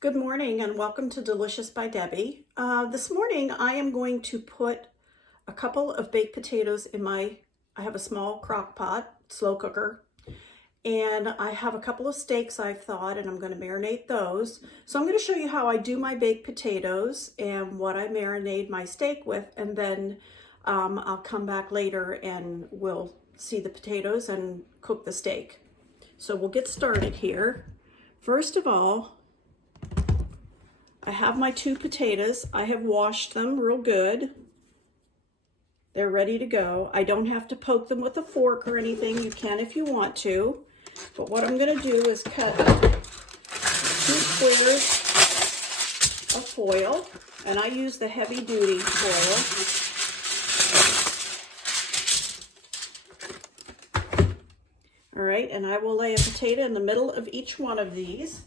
Good morning and welcome to Delicious by Debbie. This morning I am going to put a couple of baked potatoes in I have a small crock pot, slow cooker, and I have a couple of steaks I've thawed and I'm going to marinate those. So I'm going to show you how I do my baked potatoes and what I marinate my steak with, and then I'll come back later and we'll see the potatoes and cook the steak. So we'll get started here. First of all, I have my two potatoes. I have washed them real good. They're ready to go. I don't have to poke them with a fork or anything. You can if you want to. But what I'm going to do is cut 2 squares of foil. And I use the heavy duty foil. All right, and I will lay a potato in the middle of each one of these.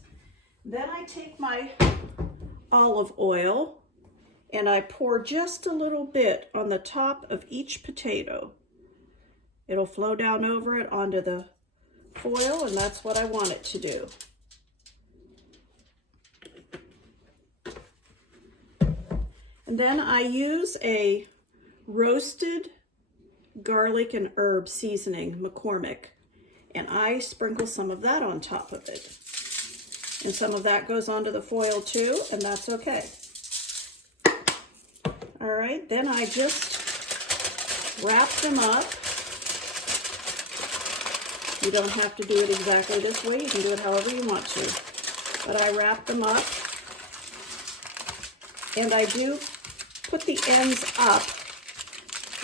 Then I take my olive oil and I pour just a little bit on the top of each potato. It'll flow down over it onto the foil, and that's what I want it to do. And then I use a roasted garlic and herb seasoning, McCormick, and I sprinkle some of that on top of it. And some of that goes onto the foil too, and that's okay. All right, then I just wrap them up. You don't have to do it exactly this way. You can do it however you want to. But I wrap them up, and I do put the ends up.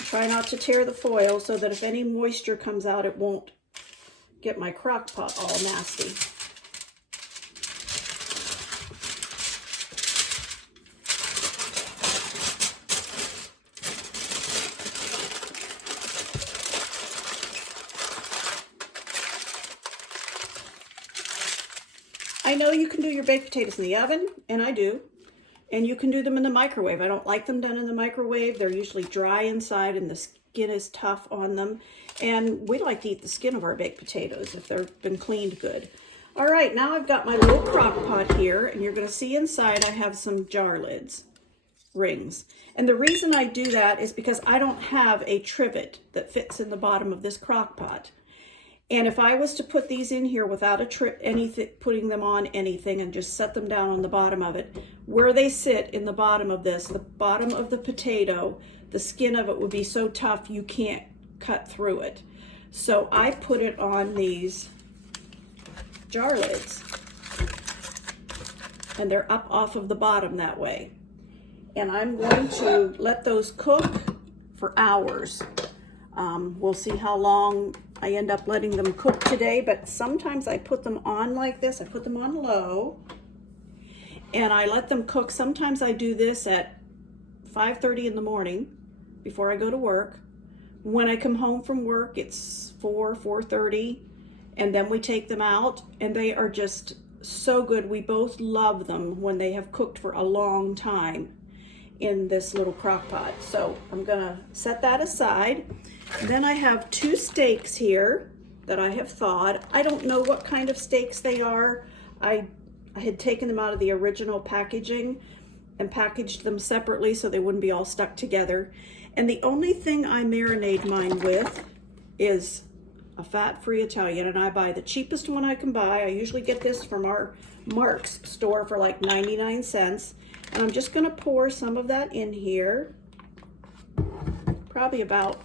Try not to tear the foil so that if any moisture comes out, it won't get my crock pot all nasty. I know you can do your baked potatoes in the oven, and I do, and you can do them in the microwave. I don't like them done in the microwave. They're usually dry inside and the skin is tough on them, and we like to eat the skin of our baked potatoes if they've been cleaned good. All right, now I've got my little crock pot here, and you're going to see inside I have some jar lids, rings. And the reason I do that is because I don't have a trivet that fits in the bottom of this crock pot. And if I was to put these in here without putting them on anything and just set them down on the bottom of it, where they sit in the bottom of this, the bottom of the potato, the skin of it would be so tough you can't cut through it. So I put it on these jar lids, and they're up off of the bottom that way. And I'm going to let those cook for hours. We'll see how long I end up letting them cook today, but sometimes I put them on like this. I put them on low and I let them cook. Sometimes I do this at 5:30 in the morning before I go to work. When I come home from work, it's 4:30, and then we take them out, and they are just so good. We both love them when they have cooked for a long time in this little crock pot. So I'm gonna set that aside. And then I have 2 steaks here that I have thawed. I don't know what kind of steaks they are. I had taken them out of the original packaging and packaged them separately so they wouldn't be all stuck together. And the only thing I marinate mine with is a fat-free Italian, and I buy the cheapest one I can buy. I usually get this from our Mark's store for like 99 cents. And I'm just gonna pour some of that in here, probably about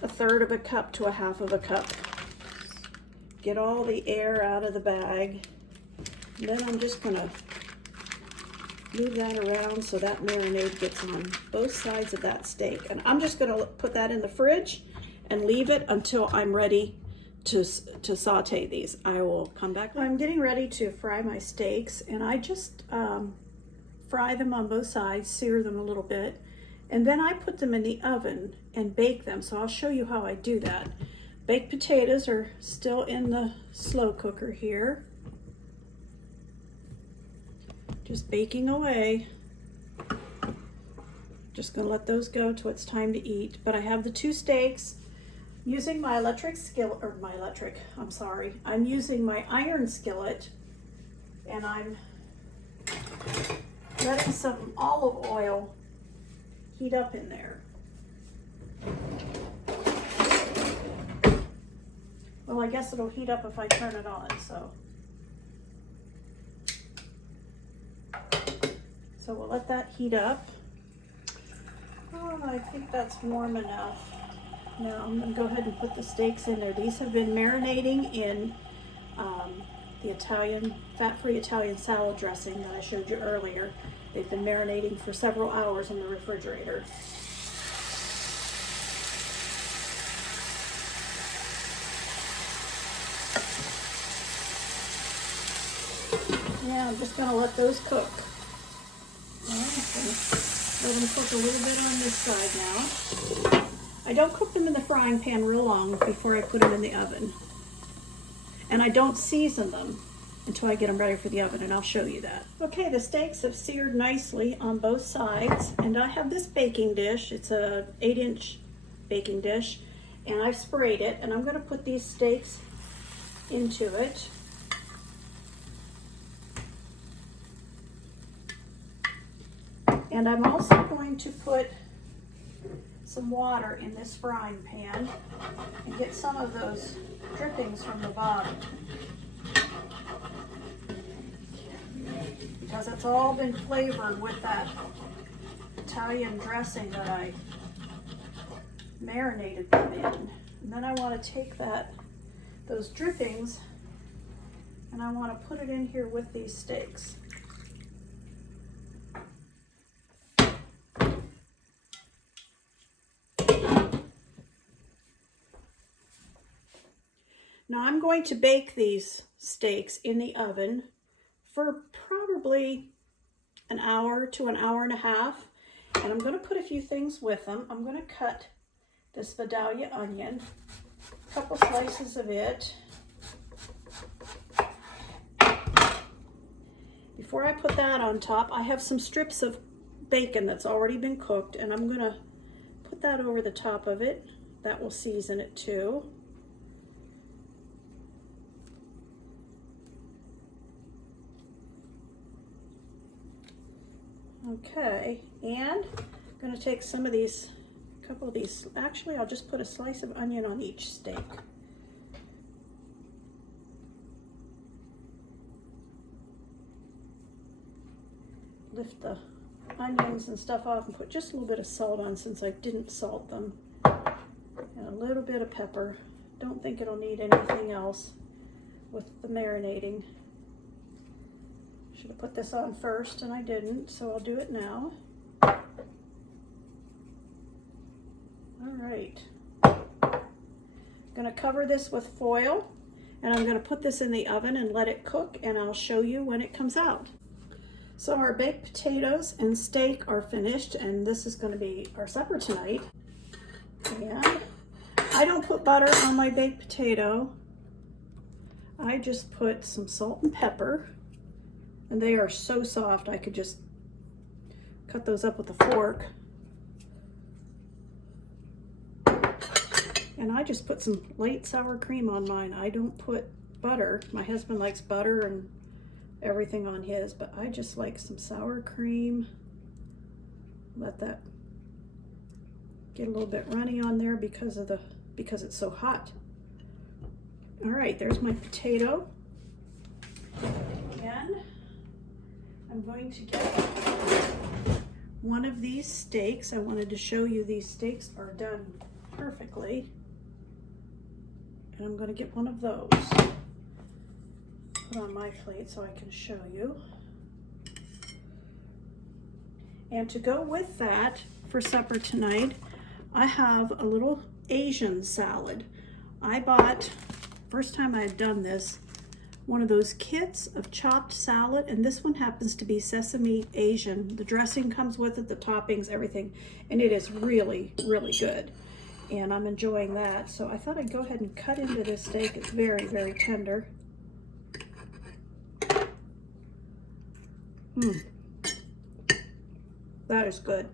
1/3 of a cup to 1/2 of a cup. Get all the air out of the bag. And then I'm just gonna move that around so that marinade gets on both sides of that steak. And I'm just gonna put that in the fridge and leave it until I'm ready to saute these. I will come back. I'm getting ready to fry my steaks, and I just fry them on both sides, sear them a little bit, and then I put them in the oven and bake them. So I'll show you how I do that. Baked potatoes are still in the slow cooker here. Just baking away. Just gonna let those go till it's time to eat. But I have the 2 steaks. Using my electric skillet, I'm using my iron skillet, and I'm letting some olive oil heat up in there. Well, I guess it'll heat up if I turn it on, so we'll let that heat up. Oh, I think that's warm enough. Now I'm going to go ahead and put the steaks in there. These have been marinating in the fat-free Italian salad dressing that I showed you earlier. They've been marinating for several hours in the refrigerator. Yeah, I'm just going to let those cook. I'm going to let them cook a little bit on this side now. I don't cook them in the frying pan real long before I put them in the oven. And I don't season them until I get them ready for the oven, and I'll show you that. Okay, the steaks have seared nicely on both sides, and I have this baking dish. It's a 8-inch baking dish, and I've sprayed it, and I'm going to put these steaks into it. And I'm also going to put some water in this frying pan and get some of those drippings from the bottom, because it's all been flavored with that Italian dressing that I marinated them in. And then I want to take those drippings, and I want to put it in here with these steaks. Now I'm going to bake these steaks in the oven for probably an hour to an hour and a half. And I'm going to put a few things with them. I'm going to cut this Vidalia onion, a couple slices of it. Before I put that on top, I have some strips of bacon that's already been cooked, and I'm going to put that over the top of it. That will season it too. Okay, and I'm going to take some of these, a couple of these, actually I'll just put a slice of onion on each steak. Lift the onions and stuff off and put just a little bit of salt on, since I didn't salt them. And a little bit of pepper. Don't think it'll need anything else with the marinating. Should have put this on first, and I didn't, so I'll do it now. All right. I'm going to cover this with foil, and I'm going to put this in the oven and let it cook, and I'll show you when it comes out. So our baked potatoes and steak are finished, and this is going to be our supper tonight. And I don't put butter on my baked potato. I just put some salt and pepper. And they are so soft, I could just cut those up with a fork. And I just put some light sour cream on mine. I don't put butter. My husband likes butter and everything on his, but I just like some sour cream. Let that get a little bit runny on there because it's so hot. All right, there's my potato. And I'm going to get one of these steaks. I wanted to show you these steaks are done perfectly. And I'm going to get one of those. Put on my plate so I can show you. And to go with that for supper tonight, I have a little Asian salad. I bought, first time I had done this, one of those kits of chopped salad, and this one happens to be sesame Asian. The dressing comes with it, the toppings, everything, and it is really, really good. And I'm enjoying that, so I thought I'd go ahead and cut into this steak. It's very, very tender. That is good.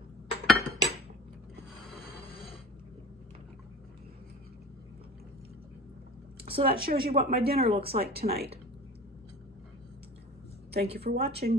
So that shows you what my dinner looks like tonight. Thank you for watching.